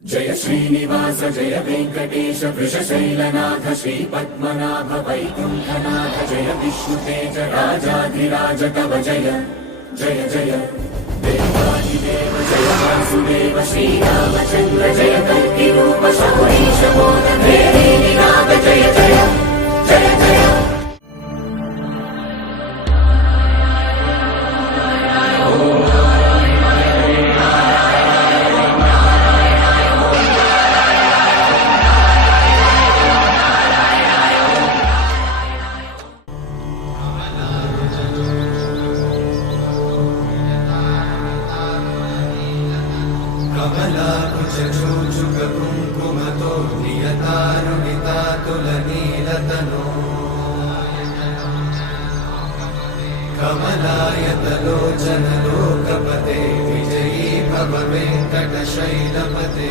जय श्रीनिवास जय वेंकटेश वृषशैलनाथ श्रीपद्मनाभ वैकुंठनाथ जय विष्णुतेज राजाधिराज तव जय जय जय देवादिदेव जय वासुदेव श्रीरामचंद्र जय कल्किरूप शौरीश मोदक निनाद जय जय जय जय कमलाकुचूचुककुङ्कुमतो नियतारुणितातुलनीलतनो कमलायतलोचनलोकपते विजयी भव वेङ्कटशैलपते।